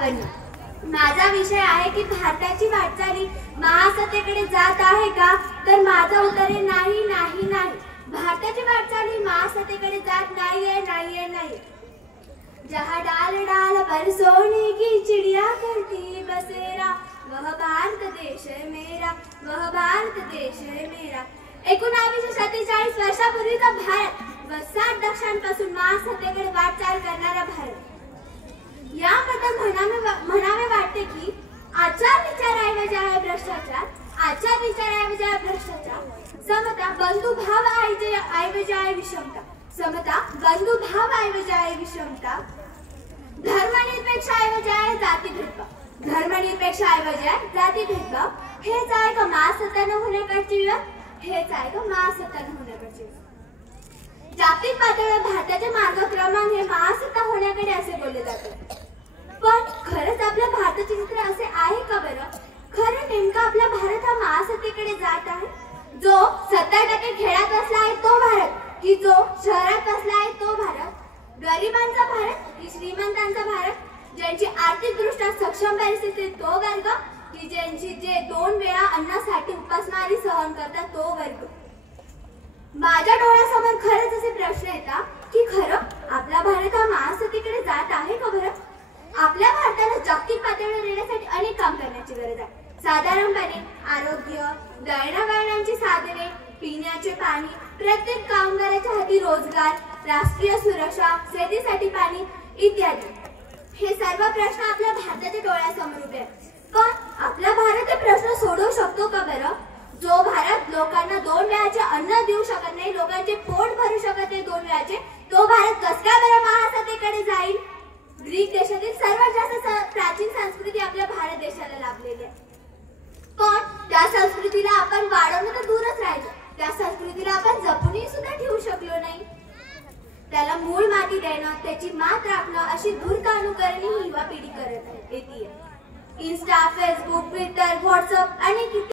भावांनो, माझा विषय आहे की भारताची वाटचाली महासत्तेकडे जात आहे का? तर माझं उत्तर आहे नाही नाही नाही. भारताची वाटचाली महासत्तेकडे जात नाहीये नाहीये नाही. जहाँ डाल डाल पर सोने की चिड़िया करती बसेरा, वह भारत देश है मेरा, वह भारत देश है मेरा. 1947 वर्षापूर्वीचा भारत व 60 दशकांपासून महासत्तेकडे वाटचाल करणारा भारत. याबद्दल म्हणावे वाटते की आचार विचाराऐवजी आहे भ्रष्टाचार, आचार विचाराऐवजी आहे भ्रष्टाचार. समता बंधुभाव ऐवजी आहे विषमता, समता बंधुभाव ऐवजी आहे विषमता. धर्मनिरपेक्षाऐवजी आहे जाती भेदभाव, धर्मनिरपेक्षाऐवजी आहे जाती भेदभाव. हेच आहे का महासत्तानं होण्याकडची वेळ? हेच आहे का महासत्तानं होण्याकडची वेळ? जागतिक पातळीवर भारताचे मार्गक्रमण हे महासत्ता होण्याकडे असे बोलले जाते. पण खरंच आपल्या भारताचे चित्र असे आहे का बरं? खरं नेमका आपला भारत हा महासत्तेकडे जात आहे? जो 70% खेड्यात बसला आहे तो भारत, की जो शहरात बसला आहे तो भारत? गरिबांचा भारत की श्रीमंतांचा भारत? ज्यांची आर्थिकदृष्ट्या सक्षम परिस्थिती तो वर्ग, की जे 2 वेळा अन्नासाठी उपासमारी सहन करतात तो वर्ग? माझ्या डोळ्यासमोर खरंच असे प्रश्न येतात की खरं आपला भारत हा महासत्तेकडे जात आहे का बरं? आपल्या भारताला जागतिक पातळीवर येण्यासाठी अनेक काम करण्याची गरज आहे. साधारणपणे आरोग्य, दळणवळणाची साधने, पिण्याचे पाणी, प्रत्येक कामगाराच्या हाती रोजगार, राष्ट्रीय सुरक्षा, शेतीसाठी पाणी इत्यादी. हे सर्व प्रश्न आपल्या भारताच्या डोळ्यासमोर उभे आहेत. पण आपला भारत हे प्रश्न सोडवू शकतो का बरं? जो भारत लोकांना 2 वेळाचे अन्न देऊ शकत नाही, लोकांचे पोट भरू शकत नाही 2 वेळाचे, तो भारत कस काय बरं महासत्तेकडे जाईल? ग्रीक देशातील सर्वात जास्त प्राचीन संस्कृती आपल्या भारत देशाला लाभलेली आहे. पण त्या संस्कृतीला आपण वाढवणं तर दूरच राहिलो, त्या संस्कृतीला आपण जपूनही सुद्धा ठेवू शकलो नाही. त्याला मूळ माती देणं, त्याची मात राखणं अशी धूर्तानुकरणी ही युवा पिढी करत येते. इन्स्टा, फेसबुक, ट्विटर, व्हॉट्सअप आणि